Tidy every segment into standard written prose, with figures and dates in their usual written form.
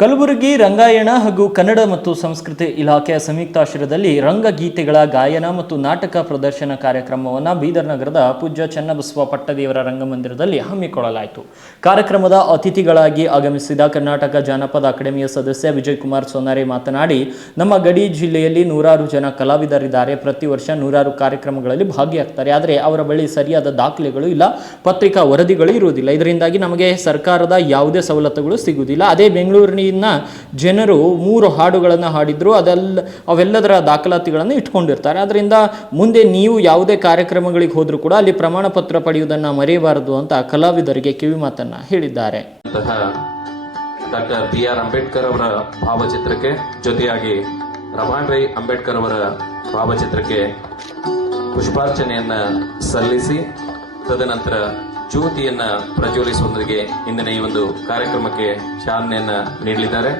ಕಲಬುರಗಿ ರಂಗಾಯಣ ಹಾಗೂ ಕನ್ನಡ ಮತ್ತು ಸಂಸ್ಕೃತಿ ಇಲಾಖೆಯ ಸಂಯುಕ್ತಾಶ್ರಯದಲ್ಲಿ ರಂಗಗೀತೆಗಳ ಗಾಯನ ಮತ್ತು ನಾಟಕ ಪ್ರದರ್ಶನ ಕಾರ್ಯಕ್ರಮವನ್ನು ಬೀದರ್ ನಗರದ ಪೂಜ್ಯ ಚನ್ನಬಸವ ಪಟ್ಟದೇವರ ರಂಗಮಂದಿರದಲ್ಲಿ ಹಮ್ಮಿಕೊಳ್ಳಲಾಯಿತು. ಕಾರ್ಯಕ್ರಮದ ಅತಿಥಿಗಳಾಗಿ ಆಗಮಿಸಿದ ಕರ್ನಾಟಕ ಜಾನಪದ ಅಕಾಡೆಮಿಯ ಸದಸ್ಯ ವಿಜಯಕುಮಾರ್ ಸೋನಾರೆ ಮಾತನಾಡಿ, ನಮ್ಮ ಗಡಿ ಜಿಲ್ಲೆಯಲ್ಲಿ ನೂರಾರು ಜನ ಕಲಾವಿದರಿದ್ದಾರೆ. ಪ್ರತಿ ವರ್ಷ ನೂರಾರು ಕಾರ್ಯಕ್ರಮಗಳಲ್ಲಿ ಭಾಗಿಯಾಗ್ತಾರೆ. ಆದರೆ ಅವರ ಬಳಿ ಸರಿಯಾದ ದಾಖಲೆಗಳು ಇಲ್ಲ, ಪತ್ರಿಕಾ ವರದಿಗಳು ಇರುವುದಿಲ್ಲ. ಇದರಿಂದಾಗಿ ನಮಗೆ ಸರ್ಕಾರದ ಯಾವುದೇ ಸವಲತ್ತುಗಳು ಸಿಗುವುದಿಲ್ಲ. ಅದೇ ಬೆಂಗಳೂರಿನ ಜನರು 3 ಹಾಡುಗಳನ್ನು ಹಾಡಿದ್ರು, ಅವೆಲ್ಲದರ ದಾಖಲಾತಿಗಳನ್ನು ಇಟ್ಕೊಂಡಿರ್ತಾರೆ. ಅದರಿಂದ ಮುಂದೆ ನೀವು ಯಾವುದೇ ಕಾರ್ಯಕ್ರಮಗಳಿಗೆ ಹೋದ್ರೂ ಕೂಡ ಅಲ್ಲಿ ಪ್ರಮಾಣ ಪತ್ರ ಪಡೆಯುವುದನ್ನು ಮರೆಯಬಾರದು ಅಂತ ಕಲಾವಿದರಿಗೆ ಕಿವಿ ಮಾತನ್ನ ಹೇಳಿದ್ದಾರೆ. ಡಾಕ್ಟರ್ BR ಅಂಬೇಡ್ಕರ್ ಅವರ ಭಾವಚಿತ್ರಕ್ಕೆ ಜೊತೆಯಾಗಿ ರಮಾನ್ ರೈ ಅಂಬೇಡ್ಕರ್ ಅವರ ಭಾವಚಿತ್ರಕ್ಕೆ ಪುಷ್ಪಾರ್ಚನೆಯನ್ನ ಸಲ್ಲಿಸಿ ತದನಂತರ ಜ್ಯೋತಿಯನ್ನ ಪ್ರಜ್ವಲಿಸುವುದರಿಗೆ ಇಂದಿನ ಈ ಒಂದು ಕಾರ್ಯಕ್ರಮಕ್ಕೆ ಚಾಲನೆಯನ್ನ ನೀಡಲಿದ್ದಾರೆ.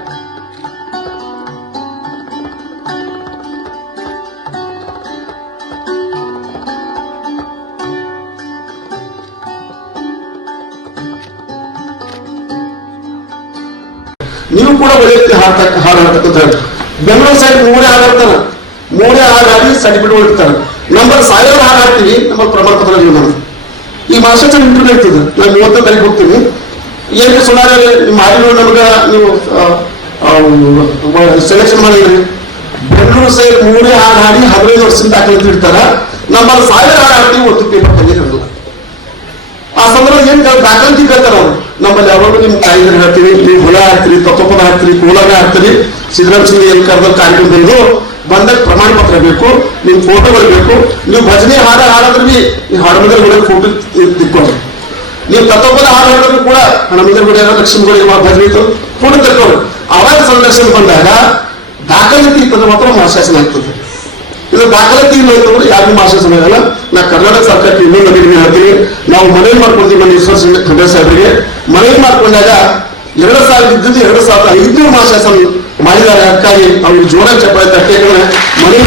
ನೀವು ಕೂಡ ಒಳ್ಳೆ ಹಾಡು ಹಾಡ್ತಕ್ಕಂಥ ಬೆಂಗಳೂರು ಸೈಡ್ ಮೂರೇ ಹಾಡ್ತಾರ, ಮೂರೇ ಹಾಡು ಹಾಡಿ ಸರ್ಟಿಫಿಕೇಟ್ ಹೊಡಿತಾರೆ. ನಂಬರ್ 1000 ಹಾಡು ಹಾಡ್ತೀವಿ, ನಮ್ಮ ಪ್ರಮಾಣ ಪತ್ರ ನೀವು ಮಾಡೋದು. ಈ ಮಾಸ್ಟರ್ ಇಂಟರ್ವ್ಯೂ ಇರ್ತದೆ, ನಾನು 30 ತಾರೀಕು ಹೋಗ್ತೀನಿ. ಏನು ಸುಮಾರು ನಿಮ್ಮ ಹಾಡಿಗಳು ನಮ್ಗೆ ನೀವು ಸೆಲೆಕ್ಷನ್ ಮಾಡಿದ್ರಿ. ಬೆಂಗಳೂರು ಸೈಡ್ ಮೂರೇ ಹಾಡು ಹಾಡಿ 15 ವರ್ಷದಿಂದ ದಾಖಲೆ ಇಡ್ತಾರ. ನಂಬರ್ 1000 ಹಾಡು ಹಾಡ್ತೀವಿ, ಒಂದು ಪೇಪರ್ ಬಂದಿರಲ್ಲ. ಆ ಸಂದರ್ಭ ಏನ್ ದಾಖಲಾತಿ ಕೇಳ್ತಾರ ಅವ್ರು. ನಮ್ಮಲ್ಲಿ ಯಾವಾಗಲೂ ನಿಮ್ ತಾಯಿದ್ರೆ ಹಾಡ್ತೀವಿ, ನೀವು ಹುಳ ಹಾಡ್ತೀರಿ, ತತ್ವಪದ ಹಾಡ್ತೀರಿ, ಕೋಲಾಗ ಹಾಡ್ತೀರಿ, ಸಿದ್ದರಾಮ ಸಿಂಗ್ ಏನ್ ಕರೆದ ಕಾರ್ಯಕ್ರಮದಲ್ಲಿ ಬಂದಾಗ ಪ್ರಮಾಣ ಪತ್ರ ಬೇಕು, ನಿಮ್ ಫೋಟೋಗಳು ಬೇಕು. ನೀವು ಭಜನೆ ಹಾಡ ಹಾಡಿದ್ರೆ ಈ ಹಾಡಮಂದಿರ ಗುಡಿಗೆ ಫೋಟೋ ತಿಕ್ಕೊಳ್ಳಿ. ನೀವು ತತ್ವಪದ ಹಾಡು ಹಾಡಿದ್ರು ಕೂಡ ಹಣಮಂದಿರ ಗುಡಿ ಲಕ್ಷ್ಮೀ ಭಜನೆ ಫೋಟೋ ತಿಕ್ಕೊಳ್ಳಿ. ಅವಾಗ ಸಂದರ್ಶನ ಬಂದಾಗ ದಾಖಲಾತಿ ಇರ್ತದೆ ಮಾತ್ರ ಮಾರ್ಶಾಸನ ಆಗ್ತದೆ. ಇದು ದಾಖಲಾತಿ ಇಲ್ಲ ಅಂತಂದ್ರೆ ಯಾರಿಗೂ ಮಾರ್ಶಾಸನ ಆಗಲ್ಲ. ನಾ ಕರ್ನಾಟಕ ಸರ್ಕಾರಕ್ಕೆ ಇನ್ನೊಂದು ಅಭಿವೃದ್ಧಿ ಹೇಳ್ತೀನಿ. ನಾವು ಮನವಿ ಮಾಡ್ಕೊಳ್ತೀವಿ ನಮ್ಮ ಈಶ್ವರ ಖಂಡ್ರೆ ಸಾಹೇಬರಿಗೆ. ಮನವಿ ಮಾಡ್ಕೊಂಡಾಗ 2000 ಇದ್ದದ್ದು 2500 ಮಾರ್ಶಾಸನ ಮಾಡಿದ್ದಾರೆ. ಅದಕ್ಕಾಗಿ ಅವ್ರಿಗೆ ಜೋರಾಗಿ ಚಪ್ಪಾಳೆ ತಟ್ಟೆ ಮನವಿ